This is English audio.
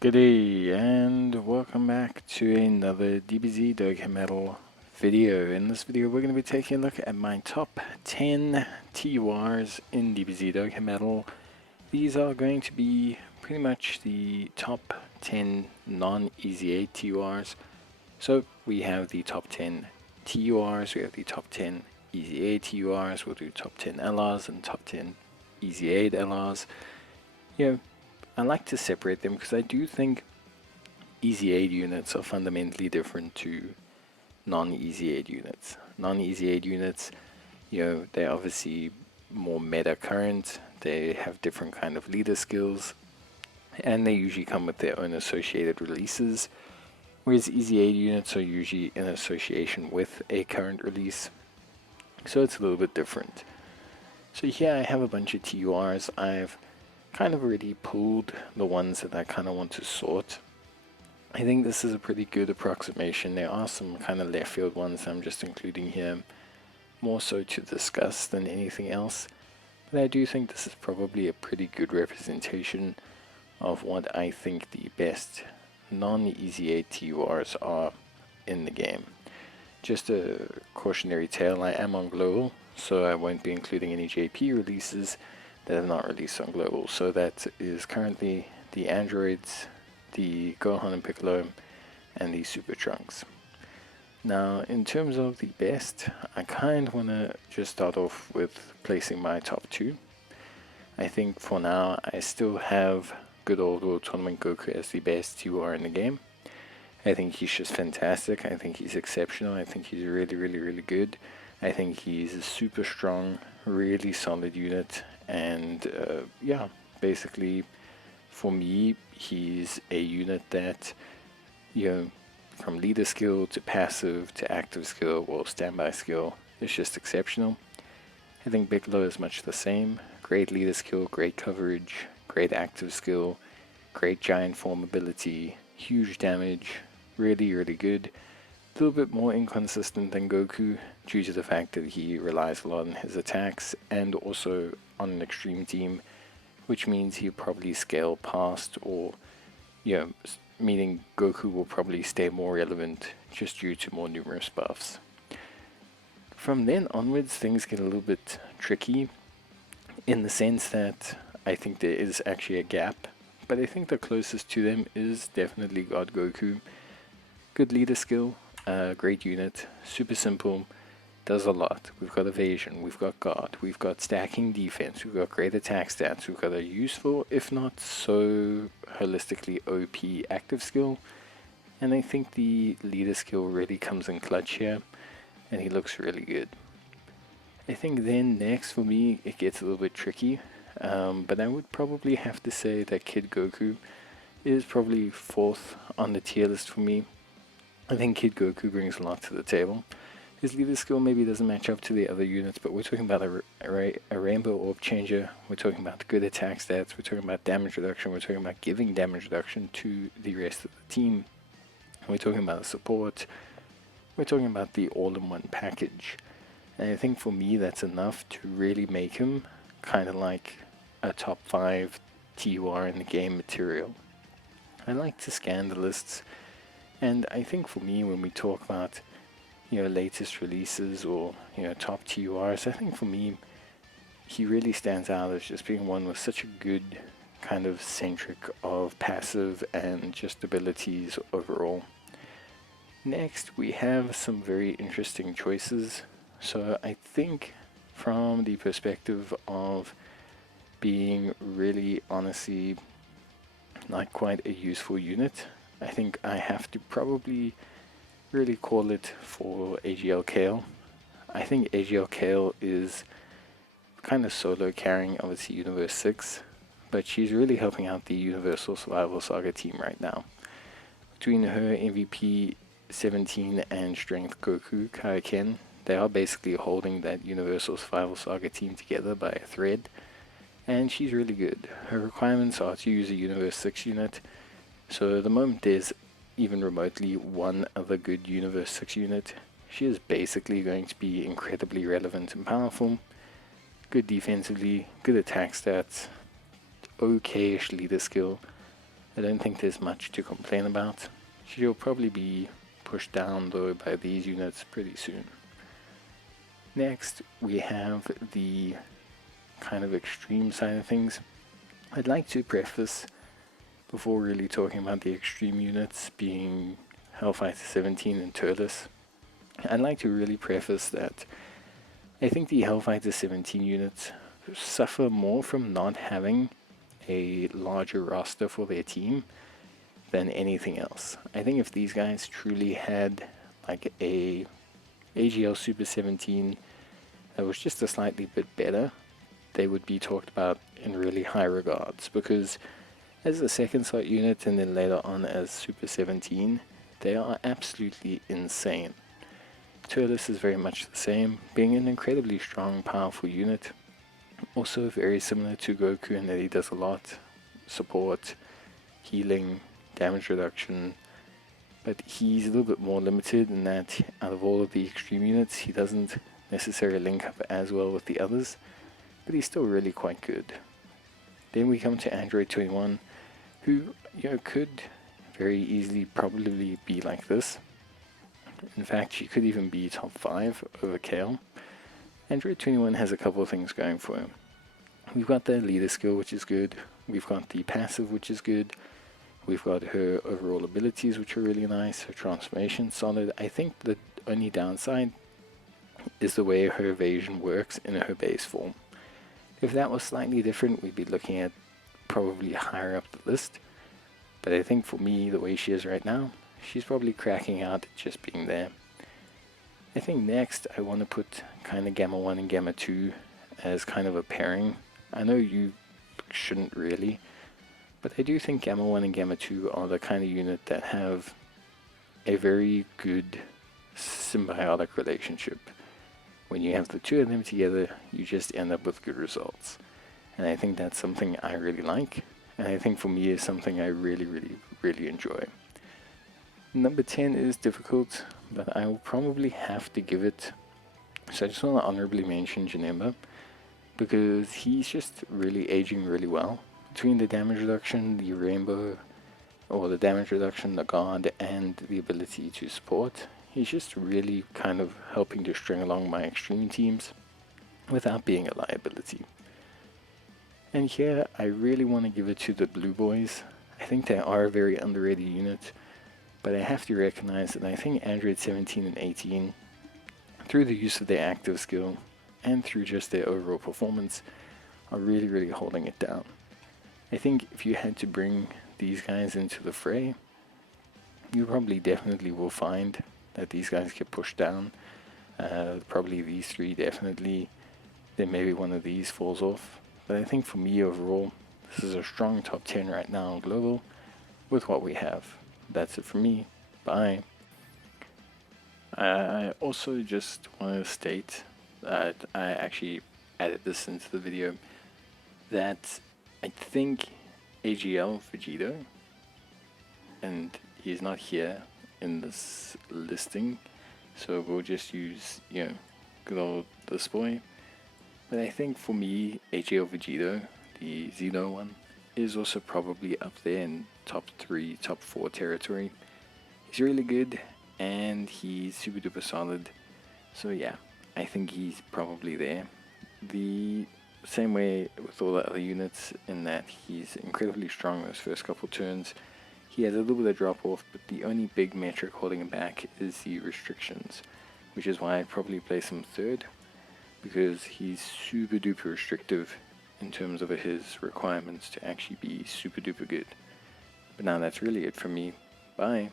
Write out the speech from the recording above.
Good day and welcome back to another DBZ Dokkan Battle video. In this video we're going to be taking a look at my top 10 TURs in DBZ Dokkan Battle. These are going to be pretty much the top 10 non-Easy 8 TURs. So we have the top 10 TURs, we have the top 10 Easy 8 TURs, we'll do top 10 LRs and top 10 Easy 8 LRs. I like to separate them because I do think Easy 8 units are fundamentally different to non-Easy 8 units. Non-Easy 8 units, they're obviously more meta current, they have different kind of leader skills, and they usually come with their own associated releases, whereas Easy 8 units are usually in association with a current release, so it's a little bit different. So here I have a bunch of TURs. I've kind of already pulled the ones that I kind of want to sort. I think this is a pretty good approximation. There are some kind of left field ones I'm just including here more so to discuss than anything else, but I do think this is probably a pretty good representation of what I think the best non-Easy 8 TURs are in the game. Just a cautionary tale, I am on global, so I won't be including any JP releases that have not released on global. So that is currently the androids, the Gohan and Piccolo, and the Super Trunks. Now in terms of the best, I kind of want to just start off with placing my top 2. I think for now I still have good old World Tournament Goku as the best TUR in the game. I think he's just fantastic, I think he's exceptional, I think he's really good. I think he's a super strong, really solid unit, and yeah, basically for me he's a unit that, from leader skill to passive to active skill or standby skill is just exceptional. I think Piccolo is much the same. Great leader skill, great coverage, great active skill, great giant form ability, huge damage, really good. A little bit more inconsistent than Goku due to the fact that he relies a lot on his attacks and also on an extreme team, which means he'll probably scale past, or meaning Goku will probably stay more relevant just due to more numerous buffs. From then onwards things get a little bit tricky in the sense that I think there is actually a gap, but I think the closest to them is definitely God Goku. Good leader skill, great unit, super simple, does a lot. We've got evasion, we've got guard, we've got stacking defense, we've got great attack stats, we've got a useful, if not so holistically OP active skill, and I think the leader skill really comes in clutch here, and he looks really good. I think then next for me it gets a little bit tricky, but I would probably have to say that Kid Goku is probably 4th on the tier list for me. I think Kid Goku brings a lot to the table. His leader skill maybe doesn't match up to the other units, but we're talking about a Rainbow Orb Changer, we're talking about good attack stats, we're talking about damage reduction, we're talking about giving damage reduction to the rest of the team, we're talking about support, we're talking about the all-in-one package. And I think for me that's enough to really make him kind of like a top 5 TUR in the game material. I like to scan the lists, and I think for me when we talk about latest releases or top TURs, I think for me he really stands out as just being one with such a good kind of centric of passive and just abilities overall. Next we have some very interesting choices. So I think from the perspective of being really honestly not quite a useful unit, I think I have to probably really call it for AGL Kale. I think AGL Kale is kind of solo carrying obviously Universe 6, but she's really helping out the Universal Survival Saga team right now. Between her MVP 17 and Strength Goku Kaioken, they are basically holding that Universal Survival Saga team together by a thread, and she's really good. Her requirements are to use a Universe 6 unit, so the moment there's even remotely one other good Universe 6 unit, she is basically going to be incredibly relevant and powerful. Good defensively, good attack stats, okay-ish leader skill, I don't think there's much to complain about. She'll probably be pushed down though by these units pretty soon. Next, we have the kind of extreme side of things. I'd like to preface, before really talking about the extreme units being Hellfighter 17 and TURs, I'd like to really preface that I think the Hellfighter 17 units suffer more from not having a larger roster for their team than anything else. I think if these guys truly had like a AGL Super 17 that was just a slightly bit better, they would be talked about in really high regards, because as a second slot unit and then later on as Super 17, they are absolutely insane. TURs is very much the same, being an incredibly strong, powerful unit. Also very similar to Goku in that he does a lot: support, healing, damage reduction, but he's a little bit more limited in that out of all of the extreme units, he doesn't necessarily link up as well with the others, but he's still really quite good. Then we come to Android 21, who could very easily probably be like this. In fact, she could even be top 5 over Kale. Android 21 has a couple of things going for him. We've got the leader skill, which is good. We've got the passive, which is good. We've got her overall abilities, which are really nice. Her transformation, solid. I think the only downside is the way her evasion works in her base form. If that was slightly different, we'd be looking at probably higher up the list. But I think for me, the way she is right now, she's probably cracking out at just being there. I think next I want to put kind of Gamma 1 and Gamma 2 as kind of a pairing. I know you shouldn't really, but I do think Gamma 1 and Gamma 2 are the kind of unit that have a very good symbiotic relationship. When you have the two of them together, you just end up with good results. And I think that's something I really like, and I think for me is something I really enjoy. Number 10 is difficult, but I will probably have to give it, so I just want to honorably mention Janemba, because he's just really aging really well. Between the damage reduction, the rainbow, or the damage reduction, the guard, and the ability to support, he's just really kind of helping to string along my extreme teams without being a liability. And here, I really want to give it to the Blue Boys. I think they are a very underrated unit, but I have to recognize that I think Android 17 and 18, through the use of their active skill and through just their overall performance, are really holding it down. I think if you had to bring these guys into the fray, you probably definitely will find that these guys get pushed down. Probably these three definitely. Then maybe one of these falls off. But I think for me overall, this is a strong top 10 right now on global with what we have. That's it for me. Bye. I also just want to state that I actually added this into the video, that I think AGL Vegito, and he's not here in this listing, so we'll just use, good old this boy. But I think for me, AGL Vegito, the Xeno one, is also probably up there in top 3, top 4 territory. He's really good, and he's super duper solid. So yeah, I think he's probably there. The same way with all the other units, in that he's incredibly strong those first couple turns. He has a little bit of drop off, but the only big metric holding him back is the restrictions, which is why I'd probably place him third, because he's super duper restrictive in terms of his requirements to actually be super duper good. But now that's really it for me. Bye.